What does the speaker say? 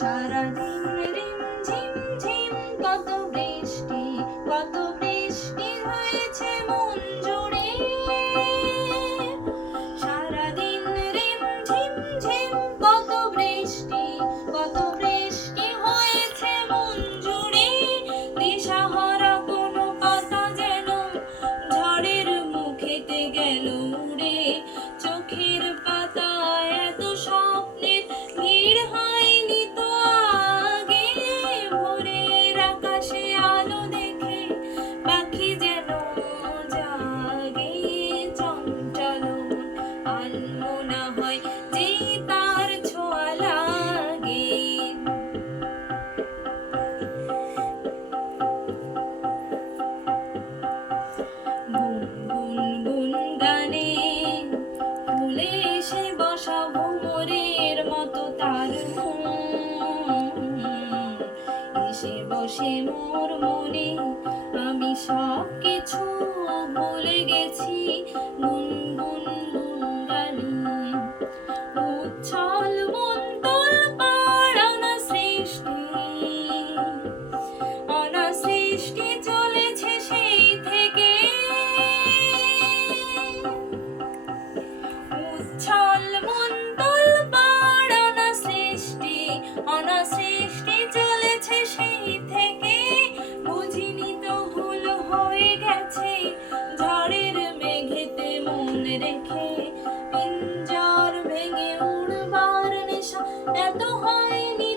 সারাদিন রিমঝিম ঝিম কত বৃষ্টি হয়েছে মন জুড়ে। সারাদিন রিমঝিম ঝিম কত বৃষ্টি হয়েছে মন জুড়ে। দিশাহারা কোনো পাতা যেন ঝড়ের মুখেতে গেল উড়ে। চোখের পাতায় এত স্বপ্নের ভিড় হয়নি তো আগে। ভোরের আকাশে আলো দেখে পাখি যেন জাগে। চঞ্চল আনমনা হয় যে তার ছোঁয়া লাগে। গুনগুন গানে ফুলে এসে বসা ভোমরের মতো তার মন এসে বসে মোর মনে। আমি সব কিছু ভুলে গেছি গুনগুন গানে। উচ্ছল মন তোলপাড় অনাসৃষ্টি চলেছে সেই থেকে। উচ্ছল মন তোলপাড় অনাসৃষ্টি চলেছে সেই থেকে। বুঝিনি তো ভুল হয়ে গেছে ঝড়ের মেঘেতে মন রেখে। পিঞ্জর ভেঙে উড়বার নেশা এত হয়নি